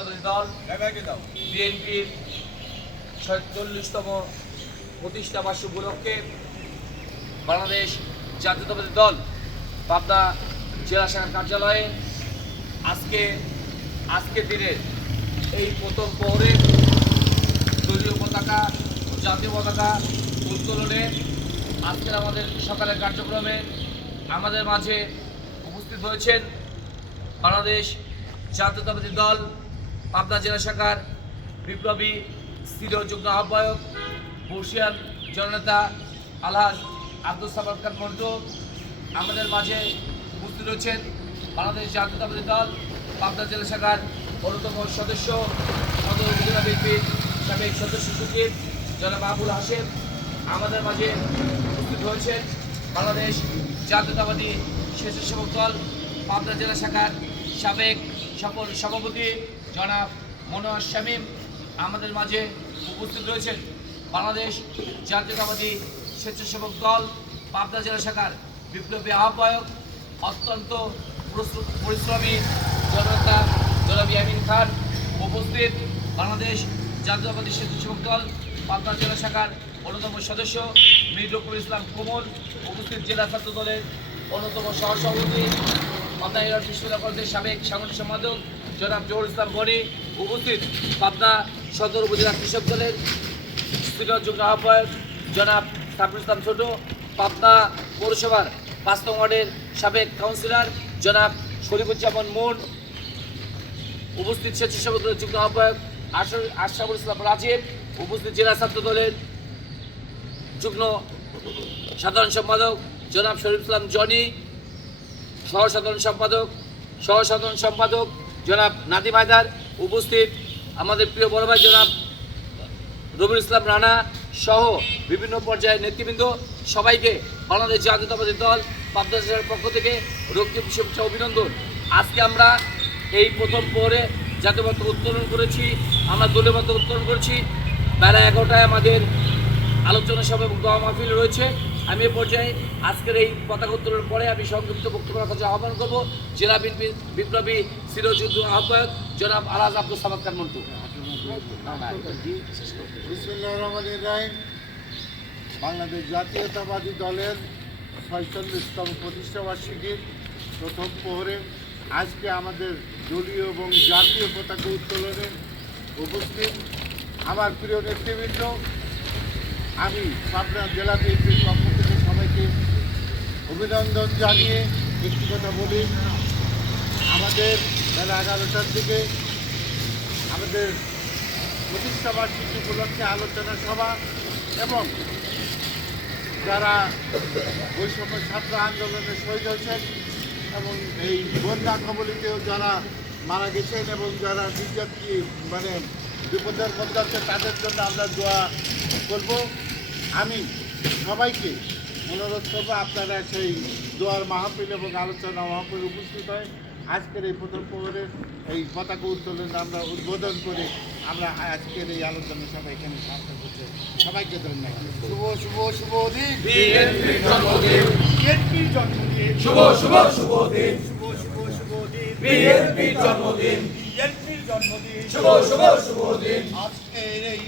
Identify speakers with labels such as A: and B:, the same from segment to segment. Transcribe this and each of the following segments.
A: দল। বিএনপির ছয়চল্লিশতম প্রতিষ্ঠা বার্ষ উপলক্ষে বাংলাদেশ জাতীয়তাবাদী দল পাবনা জেলা শাখার কার্যালয়ে আজকে, আজকের দিনের এই প্রথম পৌরে দলীয় পতাকা জাতীয় পতাকা উত্তোলনে আজকের আমাদের সকালের কার্যক্রমে আমাদের মাঝে উপস্থিত হয়েছেন বাংলাদেশ জাতীয়তাবাদী দল পাবনা জেলা শাখার বিপ্লবী স্থির যুগ্ম আহ্বায়ক বর্ষিয়ান জননেতা আলহাজ আব্দুল সামাদ খান মন্টু আমাদের মাঝে উপস্থিত রয়েছেন। বাংলাদেশ জাতীয়তাবাদী দল, পাবনা জেলা শাখার অন্যতম সদস্য সদর উপজেলা সাবেক সদস্য সচিব জনাব আবুল হাসেম আমাদের মাঝে উপস্থিত হয়েছেন। বাংলাদেশ জাতীয়তাবাদী স্বেচ্ছাসেবক দল, পাবনা জেলা শাখার সাবেক সফল সভাপতি জনাব মনোয়ার শামীম আমাদের মাঝে উপস্থিত রয়েছেন। বাংলাদেশ জাতীয়তাবাদী স্বেচ্ছাসেবক দল, পাবনা জেলা শাখার বিপ্লবী আহ্বায়ক, অত্যন্ত পরিশ্রমী জনতা জনাব ইয়ামিন খান উপস্থিত। বাংলাদেশ জাতীয়তাবাদী স্বেচ্ছাসেবক দল, পাবনা জেলা শাখার অন্যতম সদস্য মীর রকুল ইসলাম কোমল উপস্থিত জেলা ছাত্র দলের অন্যতম সহসভাপতি ইরান বিশ্ববিদ্যালয় সাবেক সাংগঠনিক সম্পাদক জনাব জহুর ইসলাম গনি উপস্থিত। পাবনা সদর উপজেলা কৃষক দলের সিনিয়র যুগ্ম আহ্বায়ক জনাব সাবরুল ইসলাম ছোট, পাবনা পৌরসভার পাঁচ নং ওয়ার্ডের সাবেক কাউন্সিলর জনাব শরীফুজ্জামান মুন, উপস্থিত স্বেচ্ছাসেবক দলের যুগ্ম আহ্বায়ক আশর- আশরাফুল ইসলাম রাজীব, উপস্থিত জেলা ছাত্র দলের যুগ্ম সাধারণ সম্পাদক জনাব শরীফ ইসলাম জনি সহ সাধারণ সম্পাদক সহ সাধারণ সম্পাদক জনাব নাদিম হায়দার উপস্থিত, আমাদের প্রিয় বড় ভাই জনাব রবিউল ইসলাম রানা সহ বিভিন্ন পর্যায়ের নেতৃবৃন্দ, সবাইকে বাংলাদেশ জাতীয়তাবাদী দল পাবনা জেলার পক্ষ থেকে রক্ষী শুভেচ্ছা অভিনন্দন। আজকে আমরা এই প্রথম পরে জাতীয় পতাকা উত্তোলন করেছি, আমরা দলীয় পতাকা উত্তোলন করেছি। বেলা এগারোটায় আমাদের আলোচনা সভা এবং দোয়া মাহফিল রয়েছে। আমি এ পর্যায়ে আজকের এই পতাকা উত্তোলনের পরে আমি সংক্ষিপ্ত বক্তব্য রাখার আহ্বান করব জেলা বিপ্লবী চিরযুদ্ধ আহ্বায়ক জনাব আলাজ আব্দুল সামাদ খান মন্টু।
B: বাংলাদেশ জাতীয়তাবাদী দলের ছয়চল্লিশতম প্রতিষ্ঠাবার্ষিকীর প্রথম প্রহরে আজকে আমাদের দলীয় এবং জাতীয় পতাকা উত্তোলনে উপস্থিত আমার প্রিয় নেতৃবৃন্দ, আমি পাবনা জেলা বিএনপির পক্ষ সবাইকে অভিনন্দন জানিয়ে একটি কথা বলি। আমাদের বেলা এগারোটার দিকে আমাদের প্রতিষ্ঠা বার্ষিকী উপলক্ষে আলোচনা সভা এবং যারা বৈষম্য ছাত্র আন্দোলনে শহীদ হয়েছেন এবং এই বন্যা কবলিতেও যারা মারা গেছেন এবং যারা নির্যাতি মানে বিপদের মধ্যে তাদের জন্য আমরা দোয়া করব। আমি সবাইকে অনুরোধ করব আপনারা সেই দোয়ার মাহফিল এবং আলোচনা মাহফিল উপস্থিত হয় আজকের এই প্রথম প্রহরের এই পতাকা উত্তোলন আমরা উদ্বোধন করে আমরা আজকের এই আলোচনা সবাই এখানে সার্থক হচ্ছে সবাইকে ধন্যবাদ। শুভ শুভ শুভ দিন।
A: বিএনপির জন্মদিন। শুভ শুভ শুভ দিন।
B: শুভ শুভ শুভ দিন।
A: বিএনপির জন্মদিন।
B: বিএনপির জন্মদিন।
A: শুভ শুভ শুভ দিন।
B: আজকের এই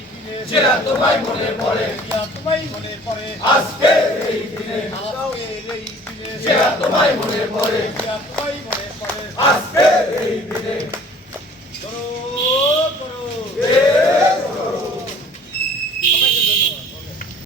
A: যেটা তোমায় মনে পড়ে
B: তোমায় মনে পড়ে
A: আজকে এই দিনে যেটা তোমায় মনে পড়ে
B: তোমায় মনে পড়ে
A: আজকে এই